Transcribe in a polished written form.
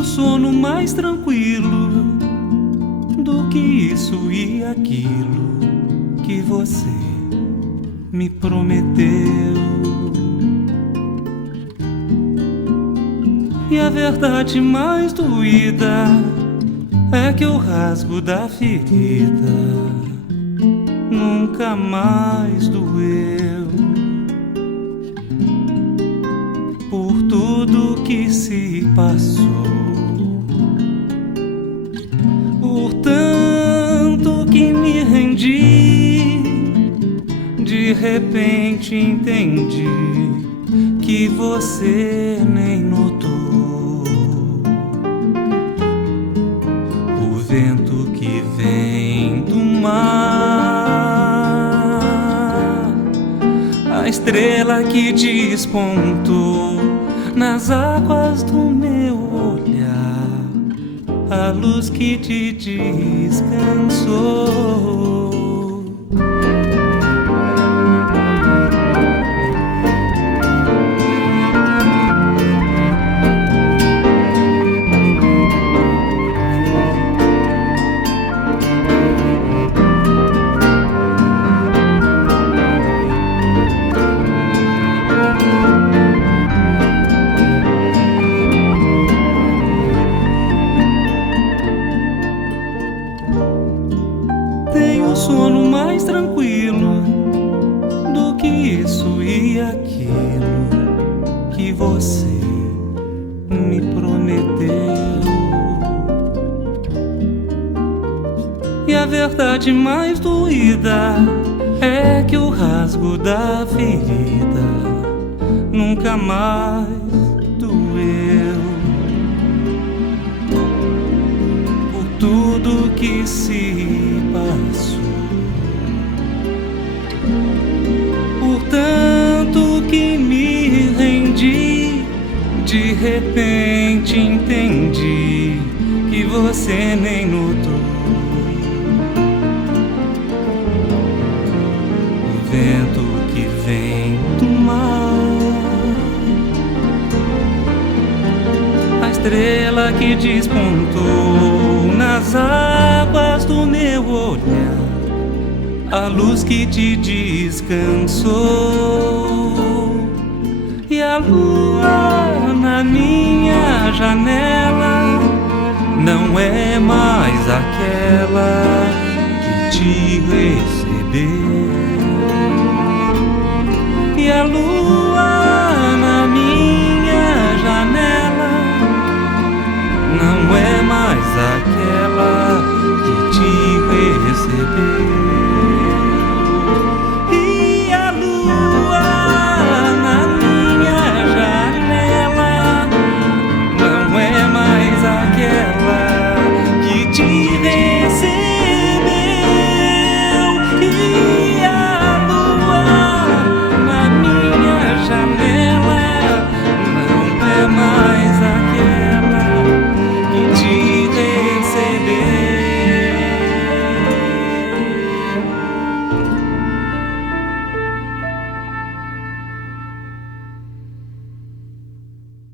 Tenho sono mais tranquilo do que isso e aquilo que você me prometeu. E a verdade mais doída é que o rasgo da ferida nunca mais doeu. Por tudo que se passou, por tanto que me rendi, de repente entendi que você nem notou. O vento que vem do mar, a estrela que despontou nas águas do meu olhar, a luz que te descansou. Tenho sono mais tranquilo do que isso e aquilo que você me prometeu. E a verdade mais doída é que o rasgo da ferida nunca mais doeu. Por tudo que se passou, por tanto que me rendi, de repente entendi que você nem notou. O vento que vem do mar, a estrela que despontou nas águas do meu olhar, a luz que te descansou. E a lua na minha janela não é mais aquela que te recebeu. E a lua